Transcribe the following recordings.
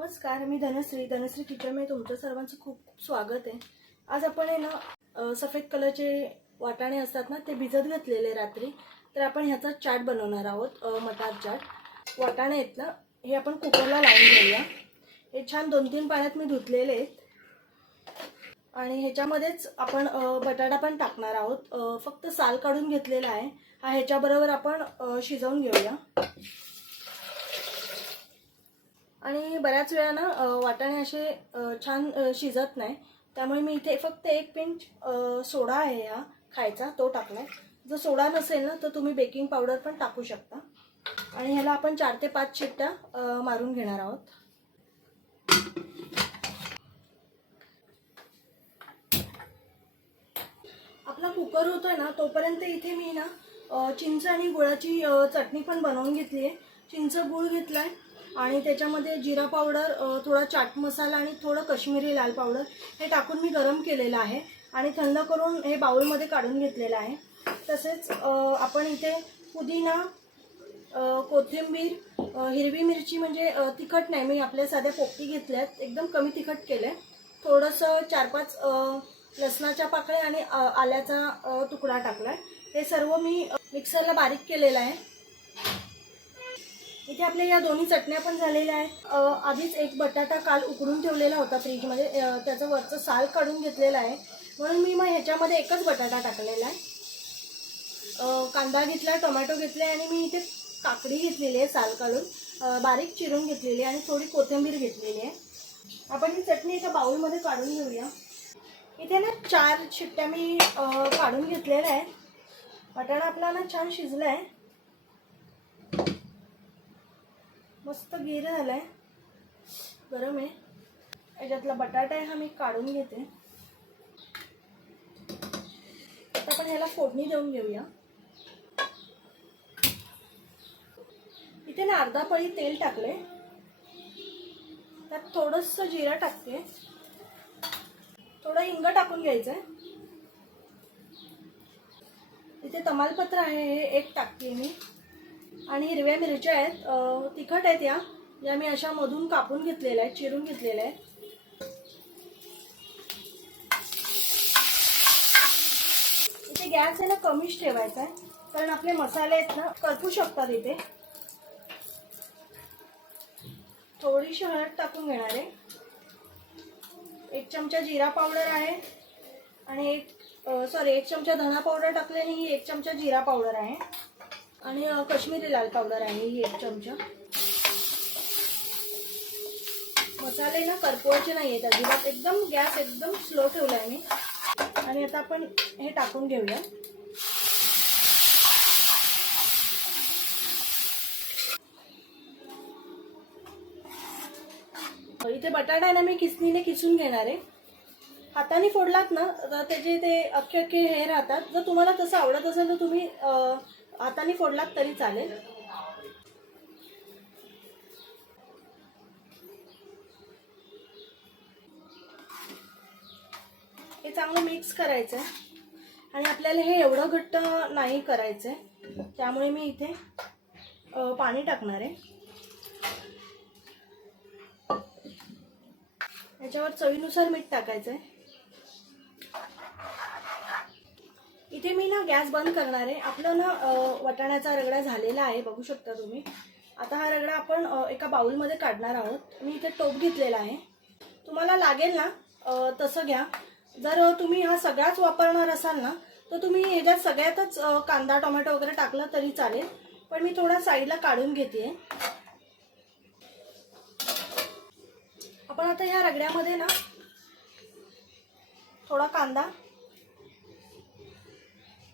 नमस्कार मी धनश्री. धनश्री किचनमध्ये तुमचं सर्वांचं खूप खूप स्वागत आहे. आज आपण आहे ना सफेद कलरचे वाटाणे असतात ना ते भिजत घातलेले रात्री. तर आपण ह्याचा चाट बनवणार आहोत मटार चाट. वाटाणे आहेत ना हे आपण कुकरला लावून घेऊया. हे छान दोन तीन पाण्यात मी धुतलेले आहेत. आणि ह्याच्यामध्येच आपण बटाटा पण टाकणार आहोत. फक्त साल काढून घेतलेला आहे. हा ह्याच्याबरोबर आपण शिजवून घेऊया. आणि बऱ्याच वेळा ना वाटाणे असे छान शिजत नाही. त्यामुळे मी इथे फक्त एक पिंच सोडा आहे हा खायचा तो टाकलाय. जर सोडा नसेल ना तर तुम्ही बेकिंग पावडर पण टाकू शकता. आणि ह्याला आपण चार ते पाच शिट्ट्या मारून घेणार आहोत. आपला कुकर होतोय ना तोपर्यंत इथे मी ना चिंच आणि गुळाची चटणी पण बनवून घेतली आहे चिंच गुळ घेतलाय. आणि त्याच्यामध्ये जिरा पावडर थोडा चाट मसाला आणि थोडं कश्मीरी लाल पावडर हे टाकून मी गरम केलेलं आहे. आणि थंड करून हे बाउलमध्ये काढून घेतलेलं आहे. तसेच आपण इथे पुदिना कोथिंबीर हिरवी मिरची म्हणजे तिखट नाही मी आपल्या साध्या पोपटी घेतल्यात. एकदम कमी तिखट केलं आहे थोडंसं चार पाच लसणाच्या पाकळ्या आणि आल्याचा तुकडा टाकला आहे हे सर्व मी मिक्सरला बारीक केलेलं आहे. इथे आपल्या या दोन्ही चटण्या पण झालेल्या आहेत. आधीच एक बटाटा काल उकडून ठेवलेला होता फ्रीजमध्ये. त्याचं वरचं साल काढून घेतलेलं आहे. म्हणून मी मग ह्याच्यामध्ये एकच बटाटा टाकलेला आहे. कांदा घेतला टोमॅटो घेतले आणि मी इथे काकडी घेतलेली आहे साल काढून. बारीक चिरून घेतलेली आहे आणि थोडी कोथिंबीर घेतलेली आहे. आपण ही चटणी एका बाऊलमध्ये काढून घेऊया. इथे ना चार शिट्ट्या मी काढून घेतलेल्या आहेत. बटाटा आपला ना छान शिजला आहे. मस्त गिर झालाय. गरम आहे. याच्यातला बटाटा आहे हा मी काढून घेते. आता आपण ह्याला फोडणी देऊन घेऊया. इथे ना अर्धा पळी तेल टाकले त्यात थोडंसं जिरा टाकते. थोडं हिंग टाकून घ्यायचंय. इथे तमालपत्र आहे हे एक टाकते मी. आणि हिरव्या मिरच्या आहेत. तिखट आहेत या. या मी अशा मधून कापून घेतलेल्या आहेत चिरून घेतलेल्या आहेत. इथे गॅस आहे ना कमीच ठेवायचा आहे. कारण आपले मसाले आहेत ना करपू शकतात इथे. थोडीशी हळद टाकून घेणार आहे. एक चमचा जिरा पावडर आहे. आणि एक सॉरी एक चमचा धना पावडर टाकल्याने ही एक चमचा जिरा पावडर आहे. आणि कश्मीरी लाल पावडर आहे ही एक चमचा. मसाले ना करपवायचे नाही आहेत अजिबात. एकदम गॅस एकदम स्लो ठेवला आहे मी. आणि आता आपण हे टाकून घेऊया. इथे बटाटा आहे ना मी किसनीने किसून घेणार आहे. हाताने फोडलात ना तर त्याचे ते अख्खे अख्खे हे राहतात. जर तुम्हाला तसं आवडत असेल तर तुम्ही हाताने फोडलात तरी चालेल. हे चांगलं मिक्स करायचं आहे आणि आपल्याला हे एवढं घट्ट नाही करायचं आहे त्यामुळे मी इथे पाणी टाकणार आहे. याच्यावर चवीनुसार मीठ टाकायचं आहे इथे मी ना गॅस बंद करणार आहे. आपलं ना वटाण्याचा वाटाण्याचा रगडा झालेला आहे बघू शकता तुम्ही. आता हा रगडा आपण एका बाउलमध्ये काढणार आहोत. मी इथे टोप घेतलेला आहे. तुम्हाला लागेल ना तसं घ्या. जर तुम्ही हा सगळाच वापरणार असाल ना तर तुम्ही ह्याच्यात सगळ्यातच कांदा टोमॅटो वगैरे टाकला तरी चालेल. पण मी थोडा साईडला काढून घेते. आपण आता ह्या रगड्यामध्ये ना थोडा कांदा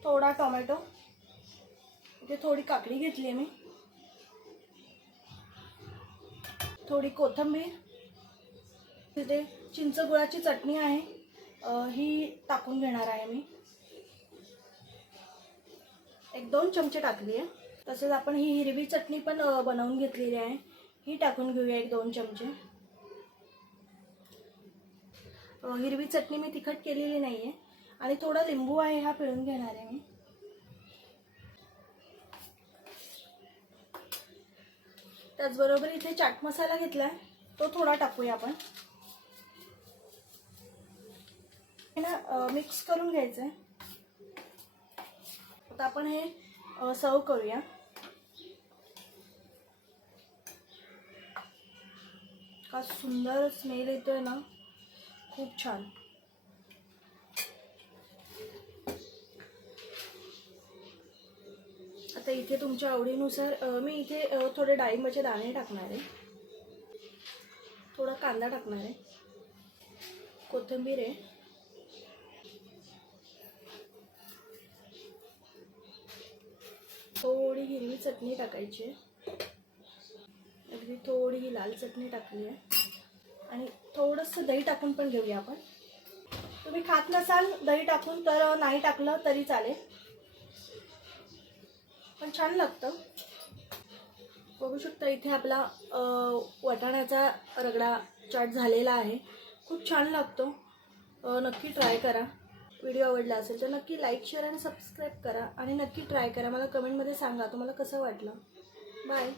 थोडा टोमॅटो. इथे थोडी काकडी घेतली आहे मी. थोडी कोथिंबीर. तिथे चिंच गुळाची चटणी आहे. ही टाकून घेणार आहे मी. एक दोन चमचे टाकली आहे. तसेच आपण ही हिरवी चटणी पण बनवून घेतलेली आहे. ही टाकून घेऊया एक दोन चमचे. हिरवी चटणी मी तिखट केलेली नाही आहे आणि थोडा लिंबू आहे हा पिळून घेणार आहे मी. त्याचबरोबर इथे चाट मसाला घेतला आहे तो थोडा टाकूया आपण. हे ना मिक्स करून घ्यायचं आहे आता आपण हे सर्व करूया. का सुंदर स्मेल येतोय ना. खूप छान. आता इथे तुमच्या आवडीनुसार मी इथे थोडे डाळिंबाचे दाणे टाकणार आहे. थोडा कांदा टाकणार आहे. कोथिंबीर आहे. थोडी हिरवी चटणी टाकायची आहे. अगदी थोडी ही लाल चटणी टाकली आहे. आणि थोडंसं दही टाकून पण घेऊया आपण. तुम्ही खात नसाल दही टाकून तर नाही टाकलं तरी चालेल. पण छान लागतं. बघू शकता इथे आपला वाटाण्याचा रगडा चाट झालेला आहे. खूप छान लागतो. नक्की ट्राय करा. व्हिडिओ आवडला असेल तर नक्की लाईक शेअर आणि सबस्क्राईब करा. आणि नक्की ट्राय करा. मला कमेंटमध्ये सांगा तुम्हाला कसं वाटलं. बाय